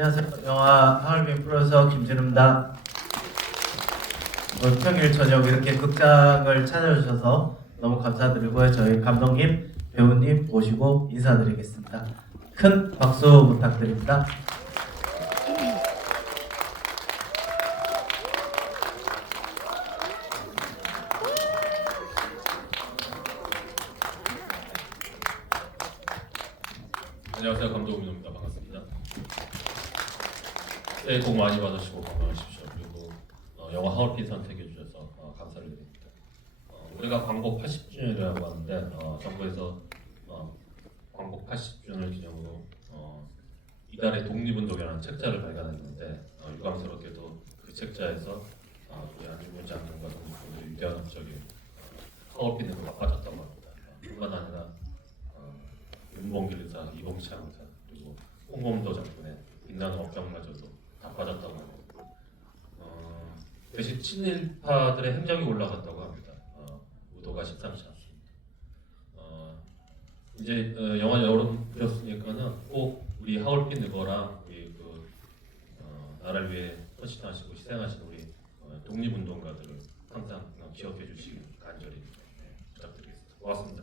안녕하세요. 영화 하얼빈 프로듀서 김진우입니다. 오늘 평일 저녁 이렇게 극장을 찾아주셔서 너무 감사드리고요. 저희 감독님, 배우님 모시고 인사드리겠습니다. 큰 박수 부탁드립니다. 안녕하세요 감독 민호입니다 반갑습니다 새해 복 많이 받으시고 건강하십시오. 그리고 어, 영화 하얼빈 선택해 주셔서 어, 감사를 드립니다. 어, 올해가 광복 80주년이라고 하는데 어, 정부에서 어, 광복 80주년을 기념으로 어, 이달의 독립운동이라는 책자를 발간했는데 어, 유감스럽게도 그 책자에서 어, 우리 안중근 장군과 독립군들의 위대한 업적이 어, 하얼빈으로 바꿔졌다고 합니다. 어, 뿐만 아니라 어, 윤봉길 의사, 이봉창 의사 그리고 홍범도 장군의 빛나는 업적마저도 다 빠졌다고 합니다. 어, 대신 친일파들의 행적이 올라갔다고 합니다. 어, 의도가 심상치 않습니다. 어, 이제 어, 영화 여론 들었으니까는 꼭 우리 하얼빈 의거랑 우리 그 어, 나라를 위해 헌신하시고 희생하신 우리 어, 독립운동가들을 항상 어, 기억해 주시길 간절히 네, 부탁드리겠습니다. 고맙습니다.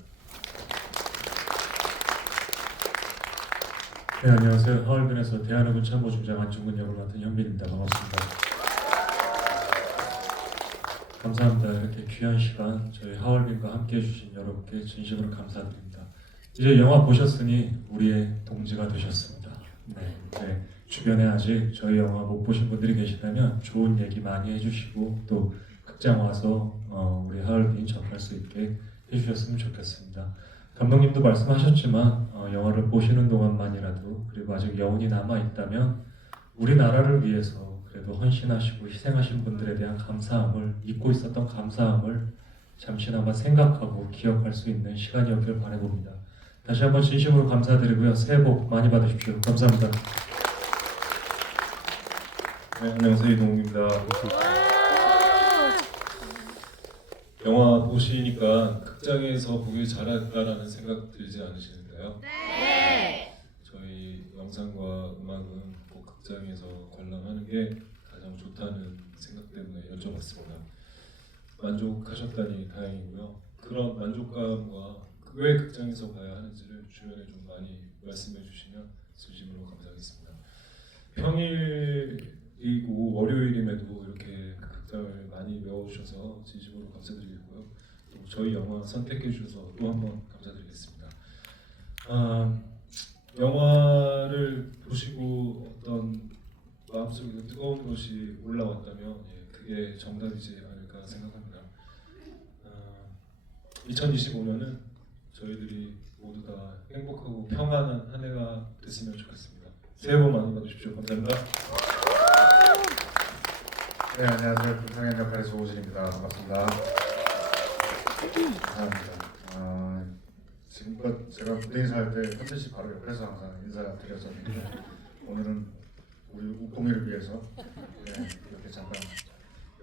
네, 안녕하세요. 하얼빈에서 대한민국 참모중장 안중근 역을 맡은 현빈입니다. 반갑습니다. 감사합니다. 이렇게 귀한 시간 저희 하얼빈과 함께 해주신 여러분께 진심으로 감사드립니다. 이제 영화 보셨으니 우리의 동지가 되셨습니다. 네, 네. 주변에 아직 저희 영화 못 보신 분들이 계시다면 좋은 얘기 많이 해주시고 또 극장 와서 어, 우리 하얼빈 접할 수 있게 해주셨으면 좋겠습니다. 감독님도 말씀하셨지만 어, 영화를 보시는 동안만이라도 그리고 아직 여운이 남아 있다면 우리나라를 위해서 그래도 헌신하시고 희생하신 분들에 대한 감사함을 잊고 있었던 감사함을 잠시나마 생각하고 기억할 수 있는 시간이었길 바라봅니다. 다시 한번 진심으로 감사드리고요. 새해 복 많이 받으십시오. 감사합니다. 네, 안녕하세요 이동욱입니다. 영화 보시니까 극장에서 보기 잘할까라는 생각 들지 않으시는가요? 네. 저희 영상과 음악은 꼭 극장에서 관람하는 게 가장 좋다는 생각 때문에 여쭤봤습니다. 만족하셨다니 다행이고요. 그런 만족감과 왜 극장에서 봐야 하는지를 주변에 좀 많이 말씀해 주시면 진심으로 감사하겠습니다. 평일이고 월요일임에도 이렇게 극장을 많이 메워주셔서 진심으로 감사드리고요. 또 저희 영화 선택해 주셔서 또 한번 감사드리겠습니다. 아, 영화를 보시고 어떤 마음속에 뜨거운 것이 올라왔다면 예, 그게 정답이지 않을까 생각합니다. 아, 2025년은 저희들이 모두 다 행복하고 평안한 한 해가 됐으면 좋겠습니다. 새해 복 많이 받으십시오. 감사합니다. 네, 안녕하세요. 불평의 역할에서 오진입니다. 반갑습니다. 감사합니다. 어, 지금껏 제가 무대 인사할 때 현철 씨 바로 옆에서 항상 인사드렸었는데 오늘은 우리 우콩이를 위해서 네, 이렇게 잠깐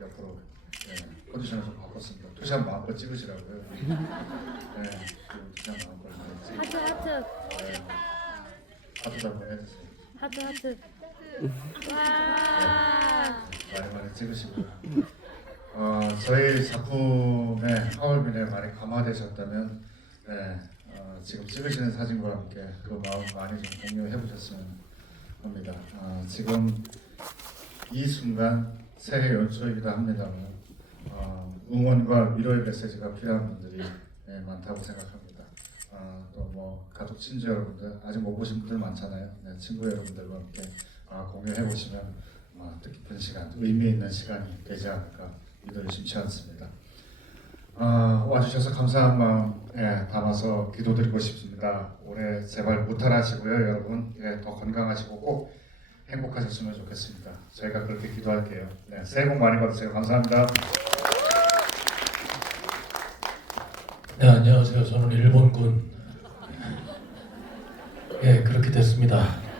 옆으로 네, 컨디션을 좀 바꿨습니다. 투샷 마음껏 찍으시라고요. 네, 그 투샷 마음껏 하트 찍으시고 하트 네, 하트도 한번 해주세요. 하트 하트 와 많이 많이 찍으시고요. 어, 저희 작품에 하얼빈에 많이 감화되셨다면 네, 어, 지금 찍으시는 사진과 함께 그 마음 많이 좀 공유해 보셨으면 합니다. 어, 지금 이 순간 새해 연초이기도 합니다만 어, 응원과 위로의 메시지가 필요한 분들이 네, 많다고 생각합니다. 어, 또뭐 가족 친지 여러분들 아직 못 보신 분들 많잖아요. 네, 친구 여러분들과 함께 아, 공유해 보시면 어, 뜻깊은 시간, 의미 있는 시간이 되지 않을까 믿어 의심치 않습니다. 어, 와주셔서 감사한 마음 예, 담아서 기도드리고 싶습니다. 올해 제발 무탈하시고요, 여러분. 예, 더 건강하시고 꼭 행복하셨으면 좋겠습니다. 저희가 그렇게 기도할게요. 네, 새해 복 많이 받으세요. 감사합니다. 네, 안녕하세요. 저는 일본군. 예, 그렇게 됐습니다.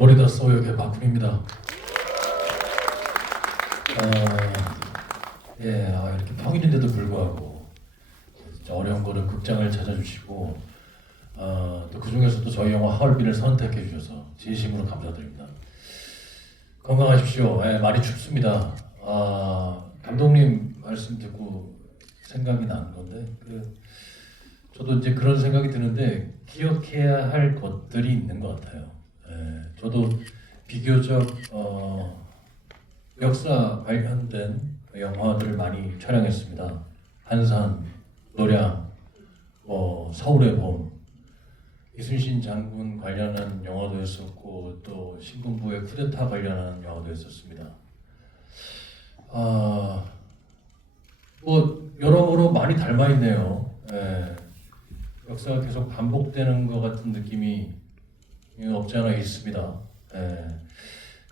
모리다 소역의 마쿠입니다. 어, 예, 아, 이렇게 평일인데도 불구하고 진짜 어려운 거를 극장을 찾아주시고 어, 또 그 중에서도 저희 영화 하얼빈을 선택해 주셔서 진심으로 감사드립니다. 건강하십시오. 예, 많이 춥습니다. 아, 감독님 말씀 듣고 생각이 난 건데 그 저도 이제 그런 생각이 드는데 기억해야 할 것들이 있는 것 같아요. 예, 저도 비교적 어, 역사 관련된 영화들을 많이 촬영했습니다. 한산, 노량, 뭐 서울의 봄, 이순신 장군 관련한 영화도 했었고 또 신군부의 쿠데타 관련한 영화도 했었습니다. 아, 뭐 여러모로 많이 닮아 있네요. 예. 역사가 계속 반복되는 것 같은 느낌이 없지 않아 있습니다. 예.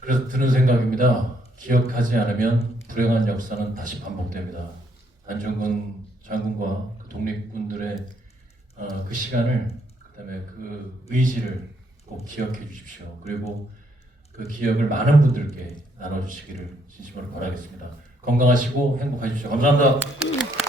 그래서 드는 생각입니다. 기억하지 않으면 불행한 역사는 다시 반복됩니다. 안중근 장군과 그 독립군들의 어, 그 시간을 그다음에 그 의지를 꼭 기억해 주십시오. 그리고 그 기억을 많은 분들께 나눠주시기를 진심으로 바라겠습니다. 건강하시고 행복하십시오. 감사합니다.